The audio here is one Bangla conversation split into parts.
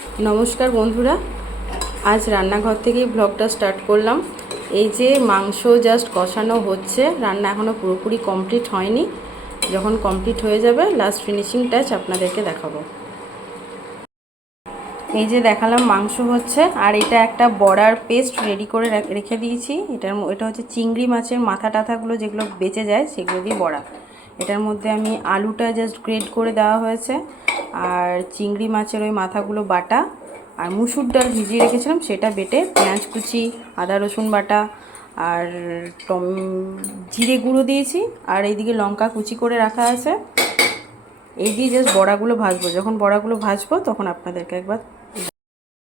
नमस्कार बंधुरा आज रान्नाघर থেকে ব্লগটা স্টার্ট করলাম। এই যে মাংস জাস্ট কষানো হচ্ছে, রান্না এখনো পুরোপুরি কমপ্লিট হয়নি। যখন কমপ্লিট হয়ে যাবে লাস্ট ফিনিশিং টাচ আপনাদেরকে দেখাবো। এই যে দেখালাম মাংস হচ্ছে, আর এটা একটা বড়ার পেস্ট রেডি করে রেখে দিয়েছি। এটা হচ্ছে চিংড়ি মাছের মাথা টাথাগুলো যেগুলো বেঁচে যায় সেগুলো দিয়ে বড়া। এটার মধ্যে আমি আলুটা জাস্ট গ্রেট করে দেওয়া হয়েছে, আর চিংড়ি মাছের ওই মাথাগুলো বাটা, আর মুসুর ডাল ভিজিয়ে রেখেছিলাম সেটা বেটে, পেঁয়াজ কুচি, আদা রসুন বাটা, আর জিরে গুঁড়ো দিয়েছি, আর এইদিকে লঙ্কা কুচি করে রাখা আছে। এই দিয়ে জাস্ট বড়াগুলো ভাজবো। যখন বড়াগুলো ভাজবো তখন আপনাদেরকে একবার।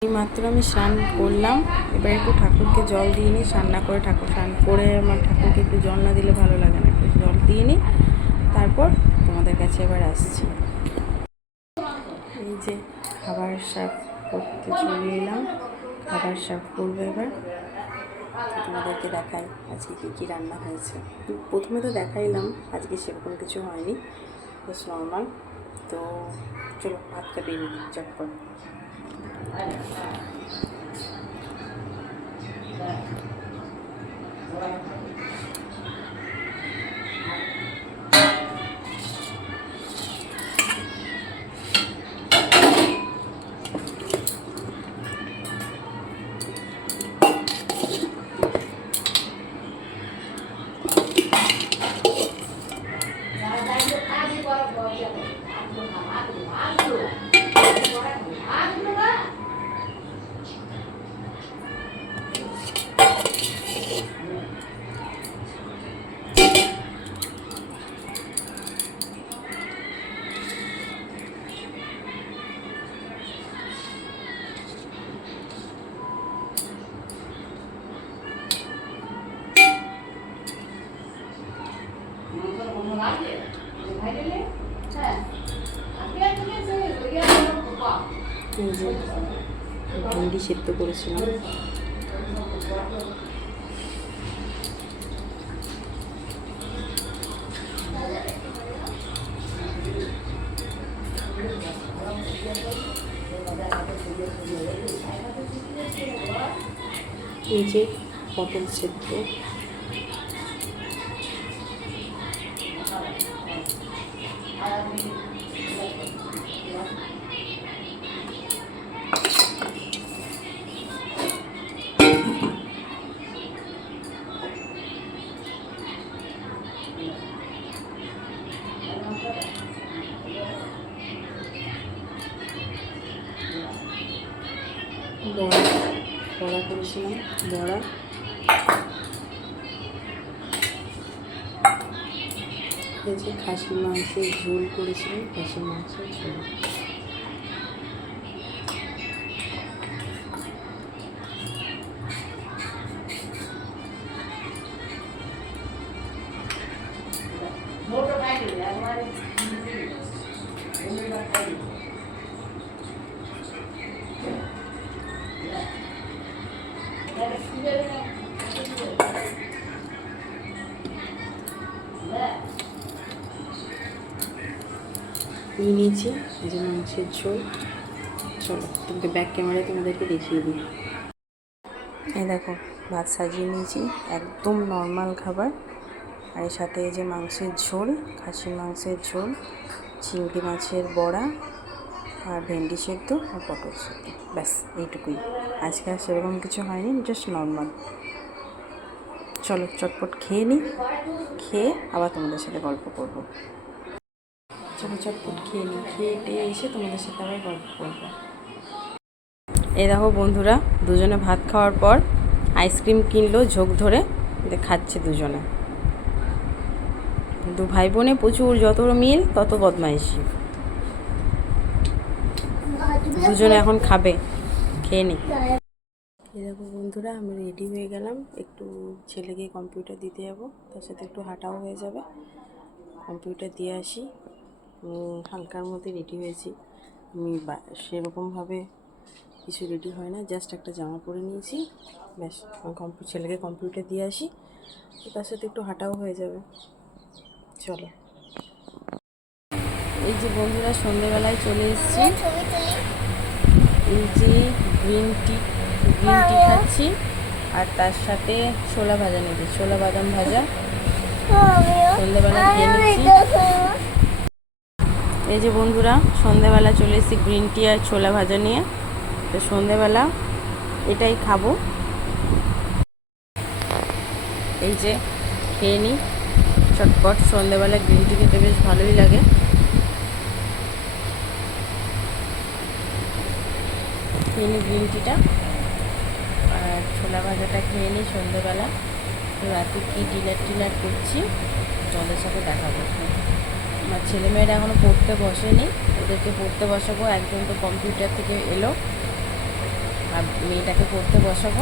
এইমাত্র আমি স্নান করলাম, এবার একটু ঠাকুরকে জল দিয়ে নিই। স্নান না করে স্নান করে আমার ঠাকুরকে একটু জল না দিলে ভালো লাগে না, একটু জল দিয়ে নিই, তারপর তোমাদের কাছে এবার আসছি। এই যে খাবার সার্ভ করতে চলে এলাম, খাবার সার্ভ করবো এবার। তোমাদেরকে দেখাই আজকে কী কী রান্না হয়েছে। প্রথমে তো দেখাইলাম, আজকে সেরকম কিছু হয়নি, জাস্ট নর্মাল। তো চলো ভাতটা বেরিয়ে নিই চটপট। এই যে ভেন্ডি সেদ্ধ করেছিলাম, এই যে পটল সেদ্ধ, বড়া করেছিলাম, বড়া, এই যে খাসির মাংসের ঝোল করেছিলাম, খাসির মাংসের ঝোল। নিয়ে নিয়েছি এই যে মাংসের ঝোল। চলো তোমাকে ব্যাক ক্যামেরায় তোমাদেরকে দেখিয়ে দিই। এই দেখো ভাত সাজিয়ে নিয়েছি, একদম নর্মাল খাবার। আর এর সাথে এই যে মাংসের ঝোল, খাসির মাংসের ঝোল, চিংড়ি মাছের বড়া, আর ভেন্ডি সেদ্ধ, আর পটল সেদ্ধ, ব্যাস এইটুকুই। আজকে আর সেরকম কিছু হয়নি, জাস্ট নর্মাল। চলো চটপট খেয়ে নিই, খেয়ে আবার তোমাদের সাথে গল্প করবো। চলো চটপট খেয়ে নিই, খেয়ে টেয়ে এসে তোমাদের সাথে আবার গল্প করবো। এই দেখো বন্ধুরা, দুজনে ভাত খাওয়ার পর আইসক্রিম কিনলো ঝোঁক ধরে, খাচ্ছে দুজনে। দু ভাই বোনে প্রচুর, যত মিল তত বদমাইশি। দুজনে এখন খাবে, খেয়ে নি। এই দেখো বন্ধুরা, আমি রেডি হয়ে গেলাম, একটু ছেলেকে কম্পিউটার দিতে যাবো, তার সাথে একটু হাঁটাও হয়ে যাবে। কম্পিউটার দিয়ে আসি। হালকার মধ্যে রেডি হয়েছি আমি, সেরকমভাবে কিছু রেডি হয় না, জাস্ট একটা জামা পরে নিয়েছি, ব্যাস। ছেলেকে কম্পিউটার দিয়ে আসি, তার সাথে একটু হাঁটাও হয়ে যাবে। চলো। এই যে বন্ধুরা, সন্ধ্যেবেলায় চলে এসেছি। এই যে গ্রিন টি খাচ্ছি, আর তার সাথে ছোলা ভাজা নিয়েছি, ছোলা বাদাম ভাজা সন্ধ্যেবেলা খেয়ে নিচ্ছি। এই যে বন্ধুরা, সন্ধ্যেবেলা চলে এসেছি গ্রিন টি আর ছোলা ভাজা নিয়ে। তো সন্ধ্যেবেলা এটাই খাবো। এই যে খেয়ে নিই চটপট, সন্ধ্যেবেলা গ্রিন টি খেতে বেশ ভালোই লাগে। খেয়ে নিই গ্রিন টিটা আর ছোলা ভাজাটা খেয়ে নিই সন্ধ্যেবেলা। তো রাতে কী ডিনার করছি তোমাদের সাথে দেখাবো। আমার ছেলেমেয়েরা এখনও পড়তে বসেনি, ওদেরকে পড়তে বসাবো। একজন তো কম্পিউটার থেকে এলো, আর মেয়েটাকে পড়তে বসাবো।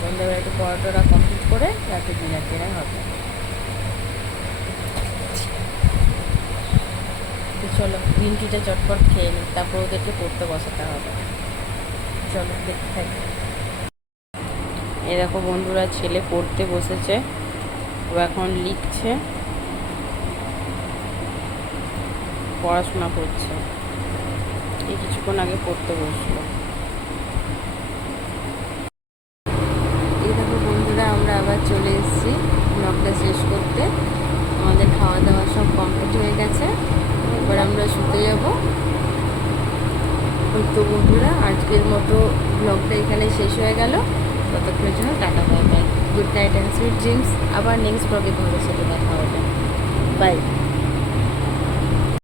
সন্ধ্যেবেলা একটু পড়াটা কমপ্লিট করে রাতে ডিনার হবে। তো চলো গ্রিন টিটা চটপট খেয়ে নিই, তারপর ওদেরকে পড়তে বসাতে হবে। চলো দেখতে থাকি। এই দেখো বন্ধুরা, ছেলে পড়তে বসেছে, ও এখন লিখছে, পড়াশোনা করছে। এই কিছুক্ষণ আগে পড়তে বসলো। এই দেখো বন্ধুরা, আমরা আবার চলে এসেছি ব্লগটা শেষ করতে। আমাদের খাওয়া দাওয়া সব কমপ্লিট হয়ে গেছে, এবার আমরা শুতে যাব। তো বন্ধুরা, আজকের মতো ব্লগটা এখানে শেষ হয়ে গেল। ততক্ষণের জন্য tata, bye bye, good night and sweet dreams. আবার নেক্সট ব্লগে তোমাদের সাথে দেখা হবে। বাই।